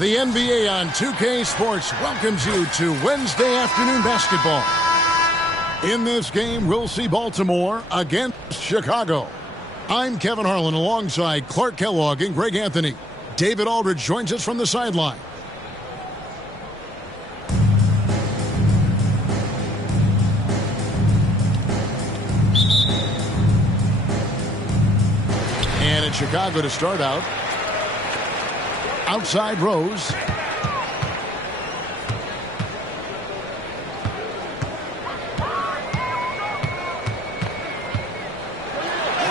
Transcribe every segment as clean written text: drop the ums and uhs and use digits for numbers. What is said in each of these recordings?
The NBA on 2K Sports welcomes you to Wednesday afternoon basketball. In this game, we'll see Baltimore against Chicago. I'm Kevin Harlan alongside Clark Kellogg and Greg Anthony. David Aldridge joins us from the sideline. And in Chicago to start out. Outside Rose.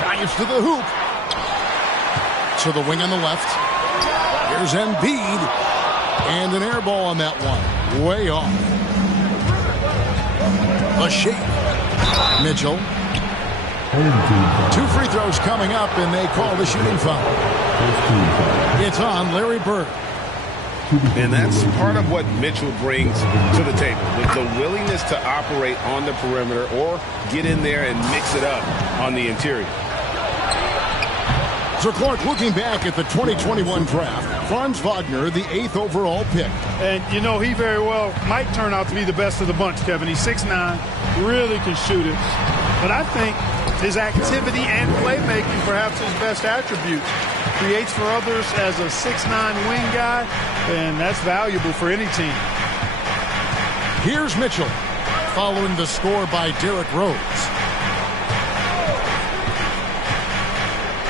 Drives to the hoop. To the wing on the left. Here's Embiid. And an air ball on that one. Way off. A shake. Mitchell. 2 free throws coming up, and they call the shooting foul. It's on Larry Bird. And that's part of what Mitchell brings to the table. The willingness to operate on the perimeter or get in there and mix it up on the interior. So, Clark, looking back at the 2021 draft, Franz Wagner, the 8th overall pick. And, you know, he very well might turn out to be the best of the bunch, Kevin. He's 6'9", really can shoot it. But I think his activity and playmaking, perhaps his best attribute, creates for others as a 6'9" wing guy, and that's valuable for any team. Here's Mitchell, following the score by Derrick Rose.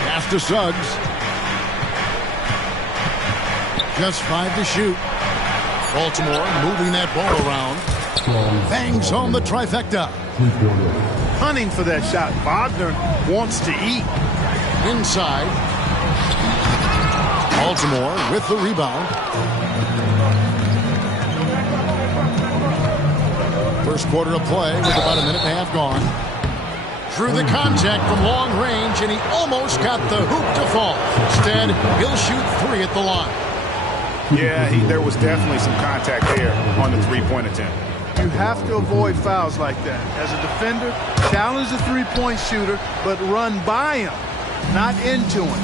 Pass to Suggs. Just 5 to shoot. Baltimore moving that ball around. Bangs home the trifecta. Hunting for that shot. Wagner wants to eat. Inside. Baltimore with the rebound. First quarter of play with about a minute and a half gone. Through the contact from long range, and he almost got the hoop to fall. Instead, he'll shoot 3 at the line. Yeah, there was definitely some contact there on the three-point attempt. You have to avoid fouls like that. As a defender, challenge the three-point shooter, but run by him, not into him.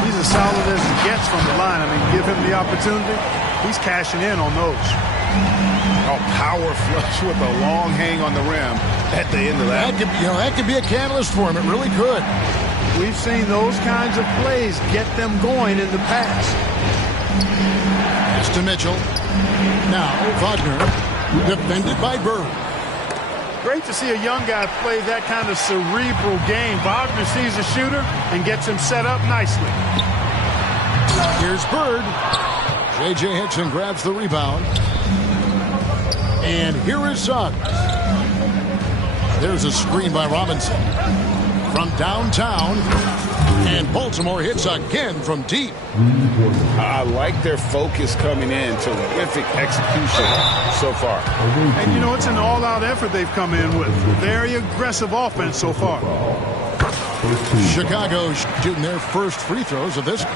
He's as solid as he gets from the line. I mean, give him the opportunity, he's cashing in on those. Oh, power flush with a long hang on the rim at the end of that. That could be a catalyst for him. It really could. We've seen those kinds of plays get them going in the past. Pass to Mitchell. Now Wagner, defended by Bird. Great to see a young guy play that kind of cerebral game. Wagner sees a shooter and gets him set up nicely. Here's Bird. J.J. Hickson grabs the rebound. And here is Suggs. There's a screen by Robinson. From downtown. And Baltimore hits again from deep. I like their focus coming in. Terrific execution so far. And, you know, it's an all-out effort they've come in with. Very aggressive offense so far. Chicago shooting their first free throws of this.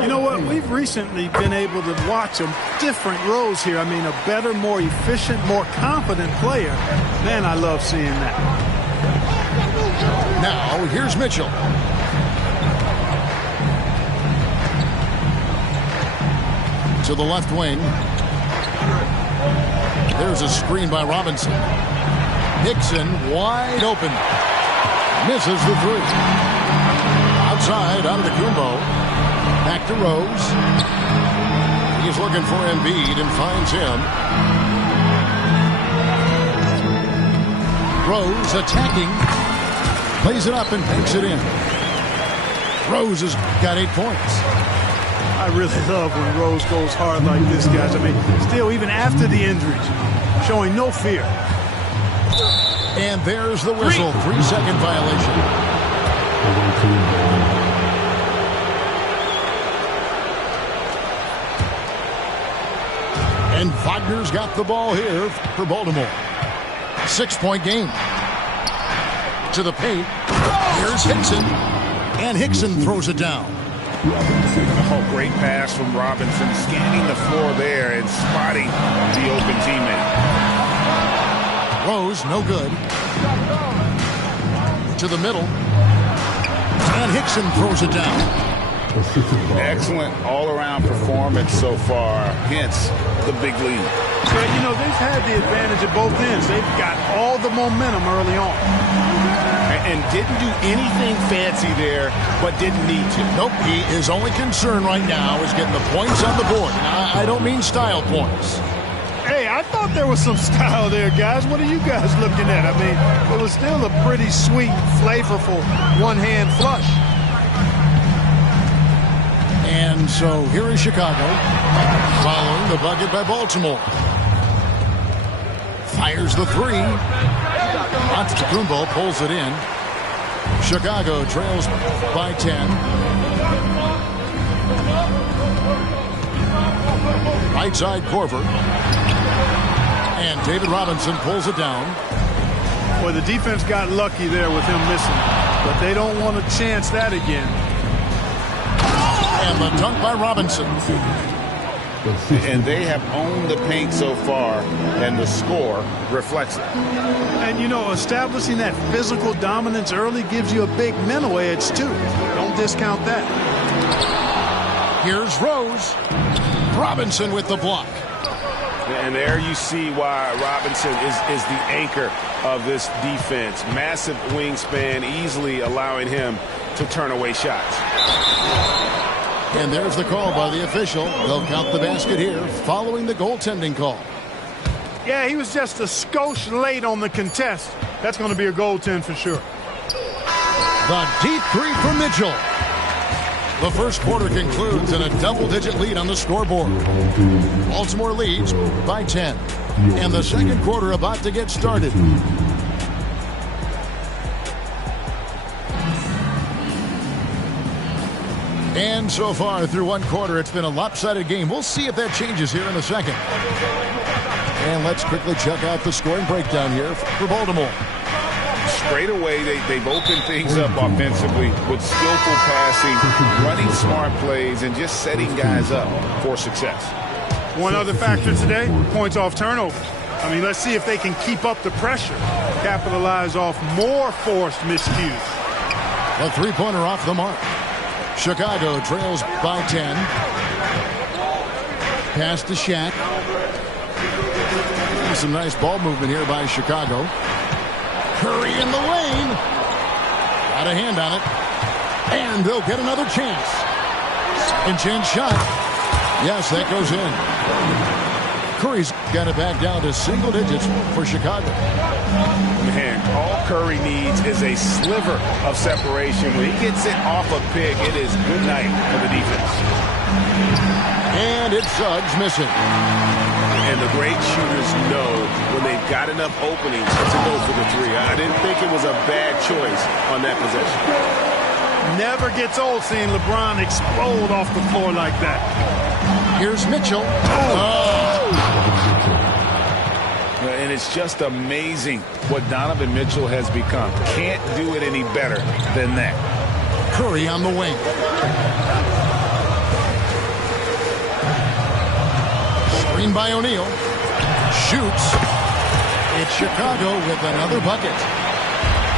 You know what? We've recently been able to watch a different Rose here. I mean, a better, more efficient, more confident player. Man, I love seeing that. Now, here's Mitchell. To the left wing. There's a screen by Robinson. Hickson wide open. Misses the 3. Outside, out of the Kumbo. Back to Rose. He's looking for Embiid and finds him. Rose attacking. Plays it up and banks it in. Rose has got 8 points. I really love when Rose goes hard like this, guys. I mean, still, even after the injuries, showing no fear. And there's the whistle. 3-second violation. And Wagner's got the ball here for Baltimore. 6-point game. To the paint. Here's Hickson. And Hickson throws it down. Oh, great pass from Robinson. Scanning the floor there and spotting the open teammate. Rose, no good. To the middle. And Hickson throws it down. Excellent all-around performance so far, hence the big lead. Yeah, you know, they've had the advantage at both ends. They've got all the momentum early on. And didn't do anything fancy there, but didn't need to. Nope, his only concern right now is getting the points on the board. And I don't mean style points. Hey, I thought there was some style there, guys. What are you guys looking at? I mean, it was still a pretty sweet, flavorful one-hand flush. And so here is Chicago, following the bucket by Baltimore. Fires the three. Antetokounmpo pulls it in. Chicago trails by 10. Right side Korver. And David Robinson pulls it down. Well, the defense got lucky there with him missing, but they don't want to chance that again. And the dunk by Robinson. And they have owned the paint so far, and the score reflects it. And, you know, establishing that physical dominance early gives you a big mental edge, too. Don't discount that. Here's Rose. Robinson with the block. And there you see why Robinson is the anchor of this defense. Massive wingspan, easily allowing him to turn away shots. And there's the call by the official. They'll count the basket here following the goaltending call. Yeah, he was just a skosh late on the contest. That's going to be a goaltend for sure. The deep three from Mitchell. The first quarter concludes in a double-digit lead on the scoreboard. Baltimore leads by 10. And the second quarter about to get started. And so far through one quarter, it's been a lopsided game. We'll see if that changes here in a second. And let's quickly check out the scoring breakdown here for Baltimore. Straight away, they've opened things up offensively with skillful passing, running smart plays, and just setting guys up for success. One other factor today, points off turnover. I mean, let's see if they can keep up the pressure, capitalize off more forced miscues. A three-pointer off the mark. Chicago trails by 10. Pass to Shaq. Some nice ball movement here by Chicago. Curry in the lane. Got a hand on it. And they'll get another chance. Second chance shot. Yes, that goes in. Curry's got it back down to single digits for Chicago. Man, all Curry needs is a sliver of separation. When he gets it off a pick, it is good night for the defense. And it's Suggs missing. And the great shooters know when they've got enough openings to go for the three. I didn't think it was a bad choice on that possession. Never gets old seeing LeBron explode off the floor like that. Here's Mitchell. And it's just amazing what Donovan Mitchell has become. Can't do it any better than that. Curry on the wing. Screen by O'Neal. Shoots. It's Chicago with another bucket.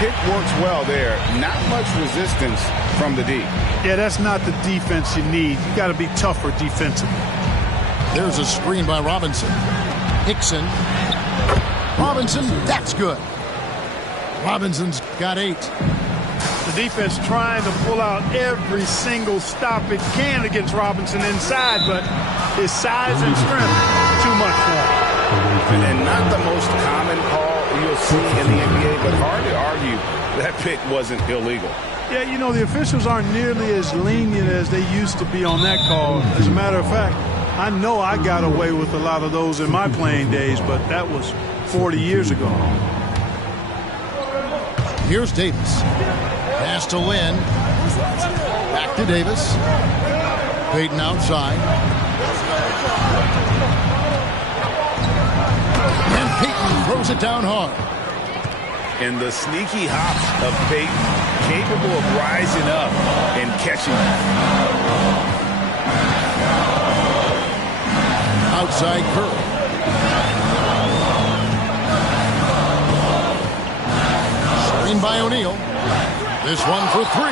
Pick works well there. Not much resistance from the D. Yeah, that's not the defense you need. You got to be tougher defensively. There's a screen by Robinson. Hickson. Robinson, that's good. Robinson's got 8. The defense trying to pull out every single stop it can against Robinson inside, but his size and strength, too much for him. And not the most common call you'll see in the NBA, but hard to argue that pick wasn't illegal. Yeah, you know, the officials aren't nearly as lenient as they used to be on that call. As a matter of fact, I know I got away with a lot of those in my playing days, but that was 40 years ago. Here's Davis. Pass to Lynn. Back to Davis. Payton outside. And Payton throws it down hard. And the sneaky hops of Payton, capable of rising up and catching it. Outside Curry. Screen by O'Neal. This one for 3.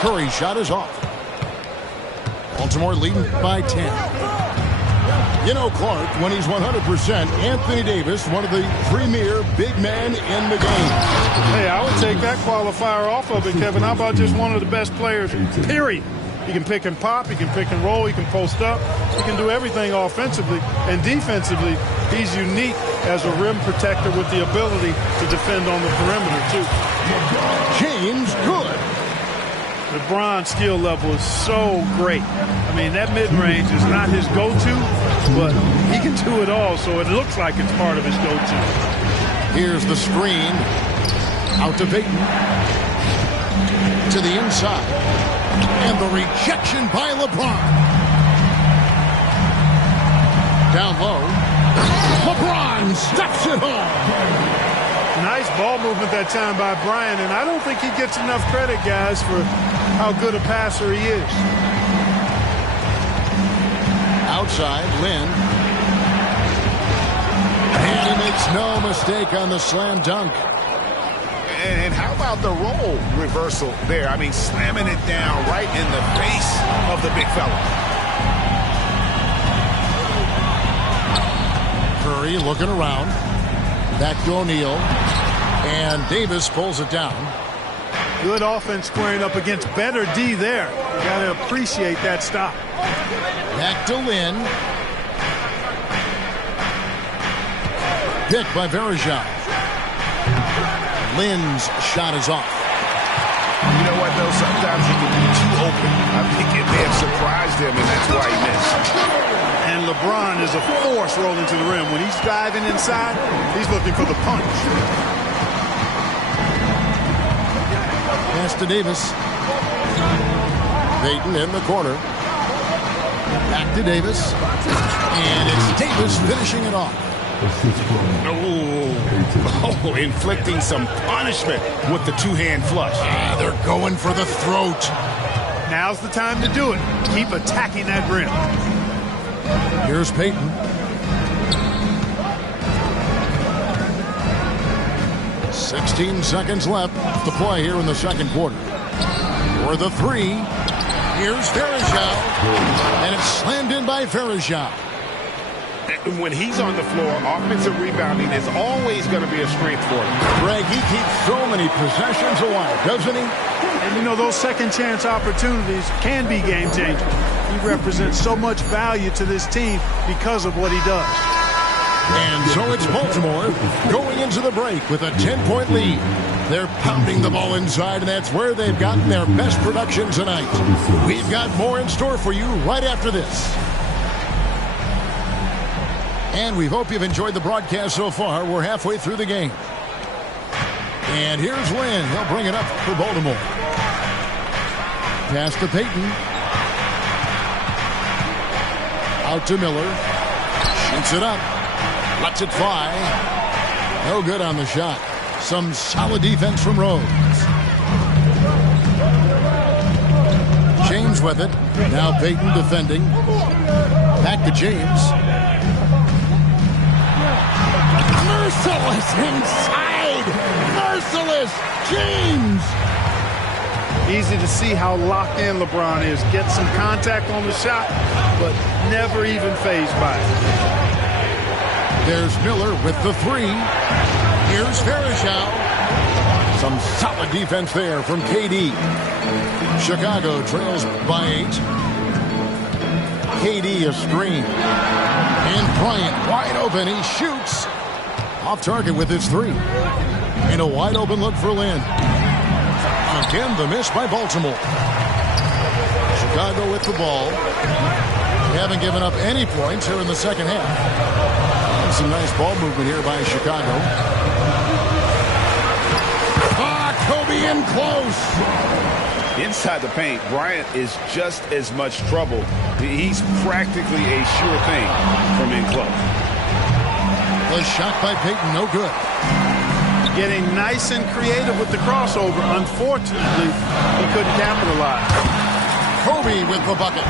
Curry's shot is off. Baltimore leading by 10. You know, Clark, when he's 100%, Anthony Davis, one of the premier big men in the game. Hey, I would take that qualifier off of it, Kevin. How about just one of the best players, period? He can pick and pop, he can pick and roll, he can post up, he can do everything offensively. And defensively, he's unique as a rim protector with the ability to defend on the perimeter, too. James good. LeBron's skill level is so great. I mean, that mid-range is not his go-to, but he can do it all, so it looks like it's part of his go-to. Here's the screen. Out to Payton. To the inside. And the rejection by LeBron. Down low. LeBron steps it home. Nice ball movement that time by Bryant, and I don't think he gets enough credit, guys, for how good a passer he is. Outside, Lynn. And he makes no mistake on the slam dunk. And how about the role reversal there? I mean, slamming it down right in the face of the big fella. Curry looking around. Back to O'Neal. And Davis pulls it down. Good offense squaring up against better D there. You got to appreciate that stop. Back to Lynn. Picked by Verejao. Lynn's shot is off. You know what, though? Sometimes he can be too open. I think it may have surprised him, and that's why he missed. And LeBron is a force rolling to the rim. When he's driving inside, he's looking for the punch. Pass to Davis. Payton in the corner. Back to Davis. And it's Davis finishing it off. Oh, inflicting some punishment with the two-hand flush. They're going for the throat. Now's the time to do it. Keep attacking that rim. Here's Payton. 16 seconds left to play here in the second quarter. For the three, here's Verejao. And it's slammed in by Verejao. When he's on the floor, offensive rebounding is always going to be a strength for him. Greg, he keeps so many possessions alive, doesn't he? And you know, those second chance opportunities can be game changers. He represents so much value to this team because of what he does. And so it's Baltimore going into the break with a 10-point lead. They're pounding the ball inside, and that's where they've gotten their best production tonight. We've got more in store for you right after this. And we hope you've enjoyed the broadcast so far. We're halfway through the game. And here's Lynn. He'll bring it up for Baltimore. Pass to Payton. Out to Miller. Shoots it up. Lets it fly. No good on the shot. Some solid defense from Rose. James with it. Now Payton defending. Back to James. Merciless inside. Merciless. James. Easy to see how locked in LeBron is. Gets some contact on the shot, but never even fazed by it. There's Miller with the three. Here's Verejao. Some solid defense there from KD. Chicago trails by 8. KD a screen. And Bryant wide open. He shoots. Off target with his three. And a wide open look for Lynn. Again, the miss by Baltimore. Chicago with the ball. They haven't given up any points here in the second half. Some nice ball movement here by Chicago. Kobe in close. Inside the paint, Bryant is just as much trouble. He's practically a sure thing from in close. The shot by Payton, no good. Getting nice and creative with the crossover. Unfortunately, he couldn't capitalize. Kobe with the bucket.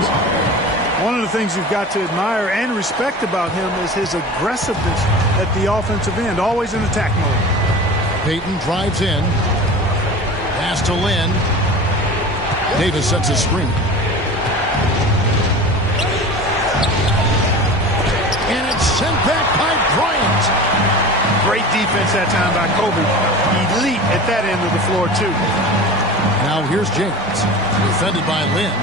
One of the things you've got to admire and respect about him is his aggressiveness at the offensive end, always in attack mode. Payton drives in. Pass to Lynn. Davis sets a screen. sent back by Bryant. Great defense that time by Kobe. Elite at that end of the floor, too. Now here's James, defended by Lynn.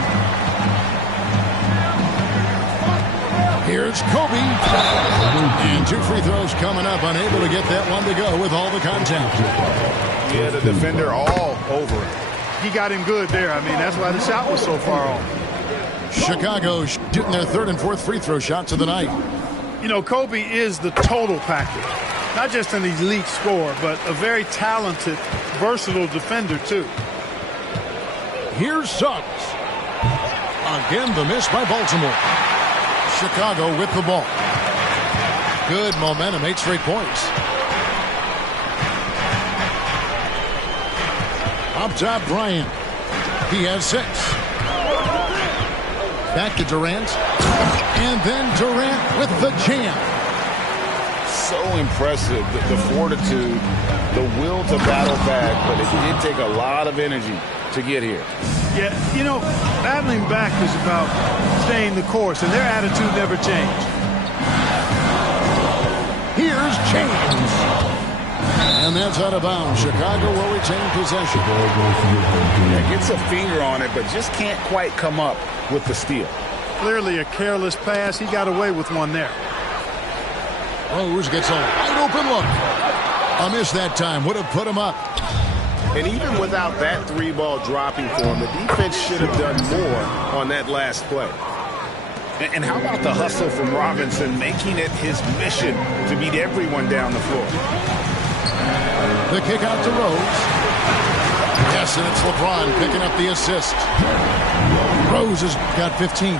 Here's Kobe. And 2 free throws coming up, unable to get that one to go with all the contact. Yeah, the defender all over it. He got him good there. I mean, that's why the shot was so far off. Chicago shooting their 3rd and 4th free throw shots of the night. You know, Kobe is the total package. Not just an elite scorer, but a very talented, versatile defender, too. Here's Suggs. Again, the miss by Baltimore. Chicago with the ball. Good momentum, 8 straight points. Up top, Bryant. He has 6. Back to Durant. And then Durant with the jam. So impressive, the fortitude, the will to battle back, but it did take a lot of energy to get here. Yeah, you know, battling back is about staying the course, and their attitude never changed. Here's James. And that's out of bounds. Chicago will retain possession. Yeah, gets a finger on it, but just can't quite come up with the steal. Clearly a careless pass. He got away with one there. Rose gets a wide open look. A miss that time. Would have put him up. And even without that 3-ball dropping for him, the defense should have done more on that last play. And how about the hustle from Robinson, making it his mission to beat everyone down the floor? The kick out to Rose. Yes, and it's LeBron picking up the assist. Rose has got 15.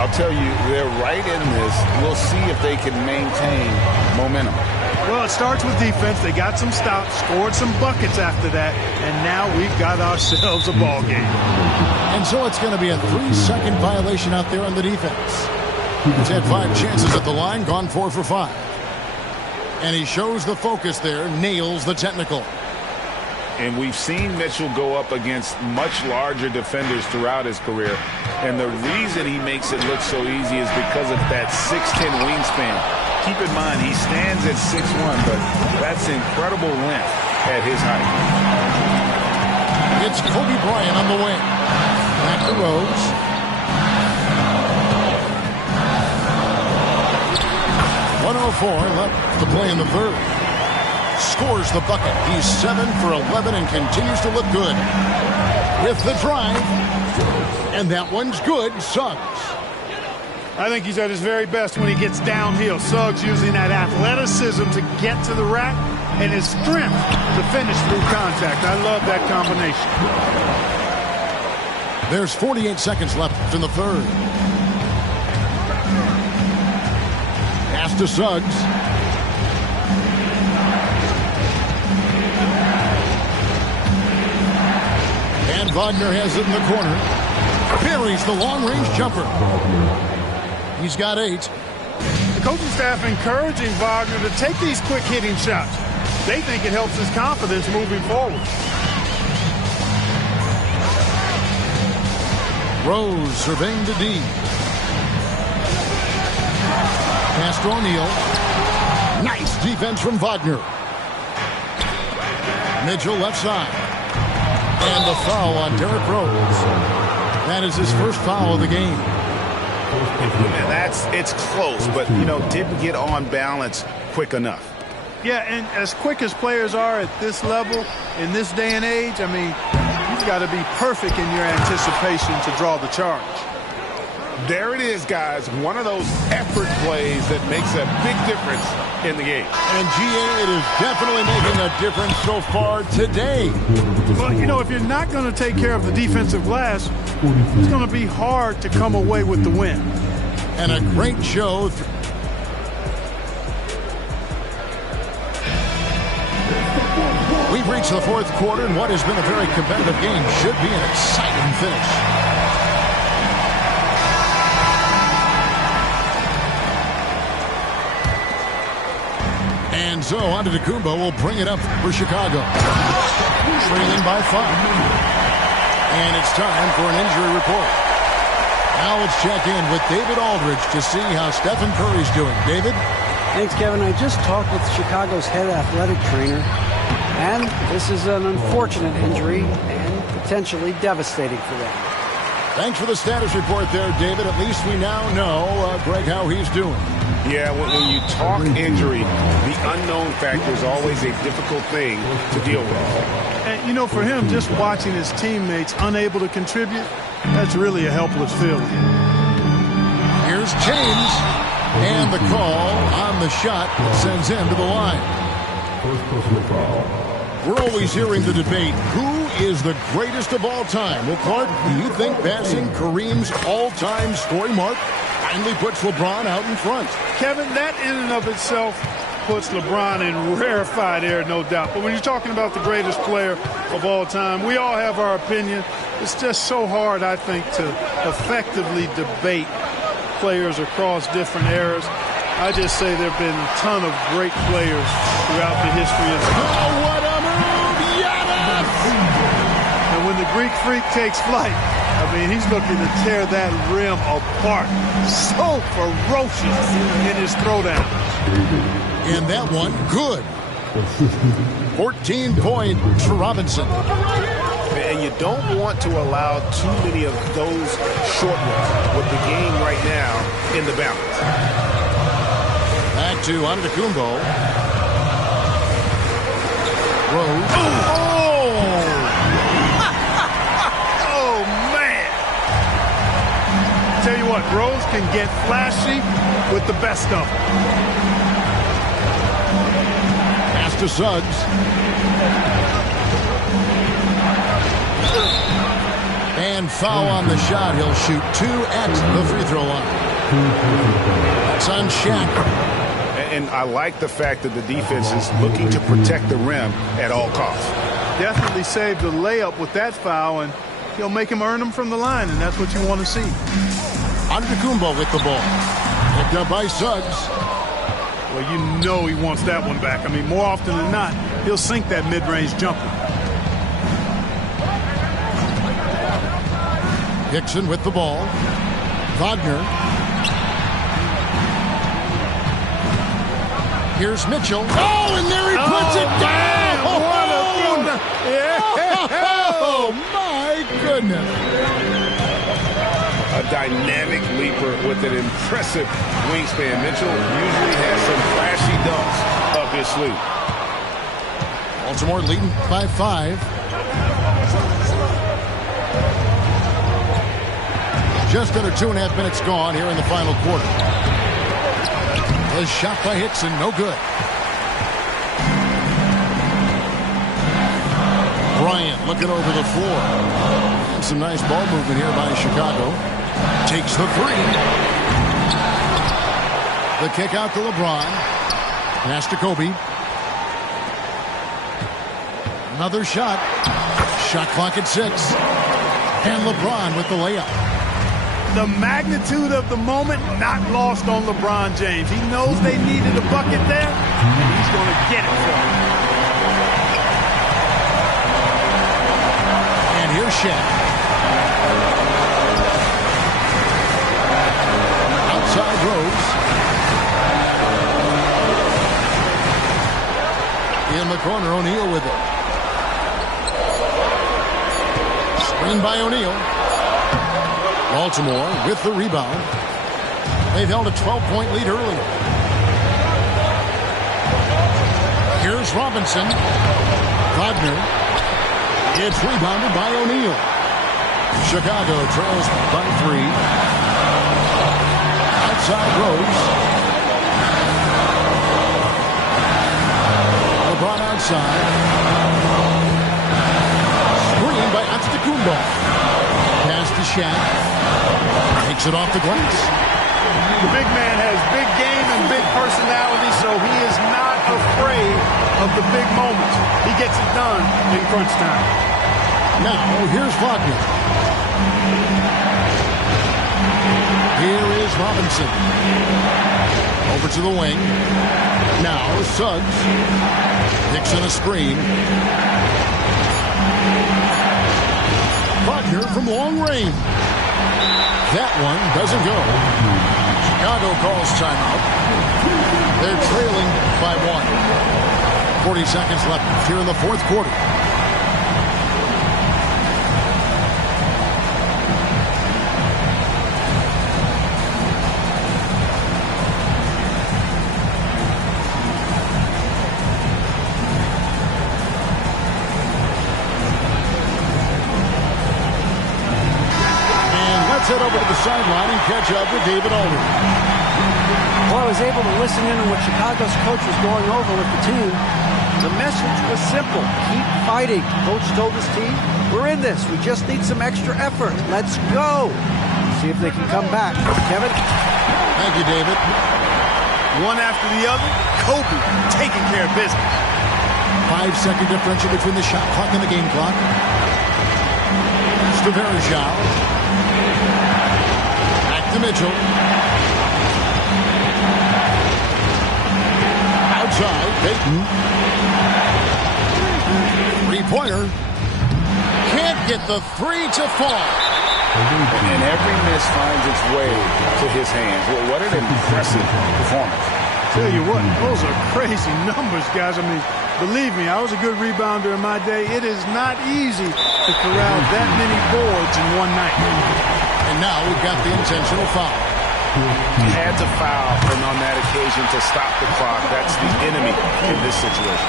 I'll tell you, they're right in this. We'll see if they can maintain momentum. Well, it starts with defense. They got some stops, scored some buckets after that, and now we've got ourselves a ball game. And so it's going to be a 3-second violation out there on the defense. He's had 5 chances at the line, gone 4 for 5. And he shows the focus there, nails the technical. And we've seen Mitchell go up against much larger defenders throughout his career. And the reason he makes it look so easy is because of that 6'10" wingspan. Keep in mind, he stands at 6'1", but that's incredible length at his height. It's Kobe Bryant on the wing. Back to Rose. .104 left to play in the 3rd. Scores the bucket. He's 7 for 11 and continues to look good. With the drive. And that one's good. Suggs. I think he's at his very best when he gets downhill. Suggs using that athleticism to get to the rack and his strength to finish through contact. I love that combination. There's 48 seconds left in the 3rd. Pass to Suggs. And Wagner has it in the corner. Buries the long-range jumper. He's got 8. The coaching staff encouraging Wagner to take these quick hitting shots. They think it helps his confidence moving forward. Rose surveying to D. Pass to O'Neal. Nice defense from Wagner. Mitchell left side. And the foul on Derrick Rose. That is his first foul of the game. And it's close, but, you know, didn't get on balance quick enough. Yeah, and as quick as players are at this level, in this day and age, I mean, you've got to be perfect in your anticipation to draw the charge. There it is, guys. One of those effort plays that makes a big difference in the game. And, GA, it is definitely making a difference so far today. Well, you know, if you're not going to take care of the defensive glass, it's going to be hard to come away with the win. And a great show. We've reached the 4th quarter, and what has been a very competitive game should be an exciting finish. And so Antetokounmpo will bring it up for Chicago. Trailing by 5. And it's time for an injury report. Now let's check in with David Aldridge to see how Stephen Curry's doing. David? Thanks, Kevin. I just talked with Chicago's head athletic trainer, and this is an unfortunate injury and potentially devastating for them. Thanks for the status report there, David. At least we now know, Greg, how he's doing. Yeah, when you talk injury, the unknown factor is always a difficult thing to deal with. And, you know, for him, just watching his teammates unable to contribute, that's really a helpless feeling. Here's James, and the call on the shot that sends him to the line. We're always hearing the debate, who is the greatest of all time? Well, Clark, do you think passing Kareem's all-time scoring mark finally puts LeBron out in front? Kevin, that in and of itself puts LeBron in rarefied air, no doubt. But when you're talking about the greatest player of all time, we all have our opinion. It's just so hard, I think, to effectively debate players across different eras. I just say there have been a ton of great players throughout the history of the game. Oh, what a move! Giannis! And when the Greek Freak takes flight, I mean, he's looking to tear that rim apart. So ferocious in his throwdown. And that one, good. 14 points for Robinson. And you don't want to allow too many of those short ones with the game right now in the balance. Back to Antetokounmpo. Rose. Oh, man. Tell you what, Rose can get flashy with the best of them. Pass to Suggs. And foul on the shot. He'll shoot 2 at the free throw line. That's on Shaq. And I like the fact that the defense is looking to protect the rim at all costs. Definitely saved the layup with that foul, and he'll make him earn them from the line, and that's what you want to see. Antetokounmpo with the ball. Picked up by Suggs. Well, you know he wants that one back. I mean, more often than not, he'll sink that mid-range jumper. Hickson with the ball. Wagner. Here's Mitchell. Oh, and there he puts it down! Oh, my goodness. A dynamic leaper with an impressive wingspan. Mitchell usually has some flashy dunks up his sleeve. Baltimore leading by 5. Just under 2.5 minutes gone here in the final quarter. A shot by Hickson, no good. Bryant looking over the floor. And some nice ball movement here by Chicago. Takes the 3. The kick out to LeBron. Pass to Kobe. Another shot. Shot clock at 6. And LeBron with the layup. The magnitude of the moment not lost on LeBron James. He knows they needed a bucket there, and he's going to get it for them. And here's Shaq. Outside Rose. In the corner, O'Neal with it. Screen by O'Neal. Baltimore with the rebound. They've held a 12-point lead early. Here's Robinson. Wagner. It's rebounded by O'Neal. Chicago trails by 3. Outside Rose. LeBron outside. Screen by Antetokounmpo. Pass to Shaq. Takes it off the glass. The big man has big game and big personality, so he is not afraid of the big moments. He gets it done in crunch time. Now, here's Wagner. Here is Robinson. Over to the wing. Now, Suggs. Hickson a screen. Wagner from long range. That one doesn't go. Chicago calls timeout. They're trailing by 1. 40 seconds left here in the fourth quarter. Head over to the sideline and catch up with David Aldridge. Well, I was able to listen in on what Chicago's coach was going over with the team. The message was simple. Keep fighting. Coach told his team, we're in this. We just need some extra effort. Let's go. See if they can come back. Kevin? Thank you, David. One after the other, Kobe taking care of business. 5-second differential between the shot clock and the game clock. It's to Verjao. To Mitchell. Outside, Payton. Three-pointer. Can't get the three to fall. And every miss finds its way to his hands. Well, what an impressive performance. Tell you what, those are crazy numbers, guys. I mean, believe me, I was a good rebounder in my day. It is not easy to corral that many boards in one night. And now we've got the intentional foul. He had to foul on that occasion to stop the clock. That's the enemy in this situation.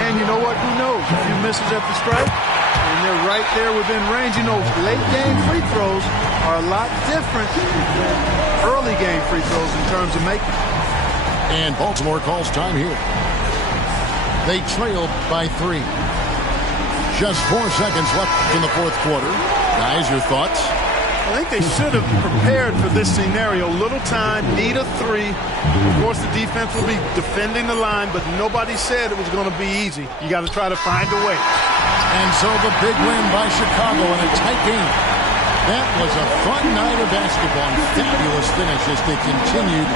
And you know what? Who knows? A few misses at the stripe, and they're right there within range. You know, late game free throws are a lot different than early game free throws in terms of making. And Baltimore calls time here. They trail by 3. Just 4 seconds left in the fourth quarter. Guys, your thoughts? I think they should have prepared for this scenario. Little time, need a 3. Of course, the defense will be defending the line, but nobody said it was going to be easy. You got to try to find a way. And so the big win by Chicago in a tight game. That was a fun night of basketball and fabulous finish as they continued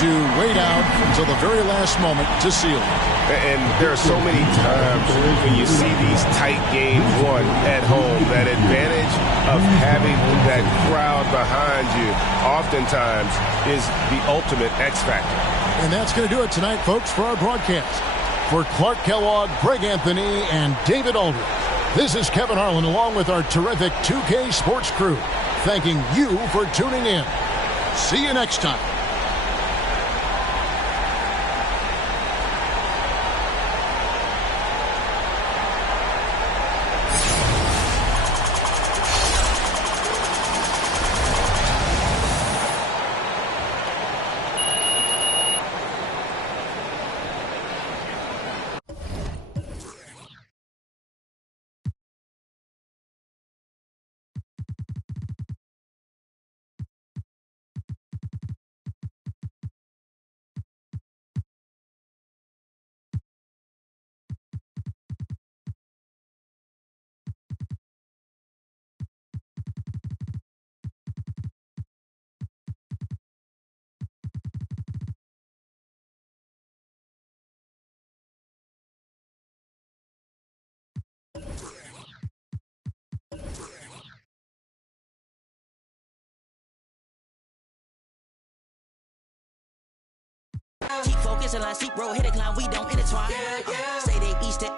to wait out until the very last moment to seal it. And there are so many times when you see these tight games won at home, that advantage of having that crowd behind you oftentimes is the ultimate X factor. And that's going to do it tonight, folks, for our broadcast. For Clark Kellogg, Greg Anthony, and David Aldridge, this is Kevin Harlan along with our terrific 2K Sports crew, thanking you for tuning in. See you next time. Keep focused and I sleep, bro. Hit a climb, we don't intertwine. Say they east and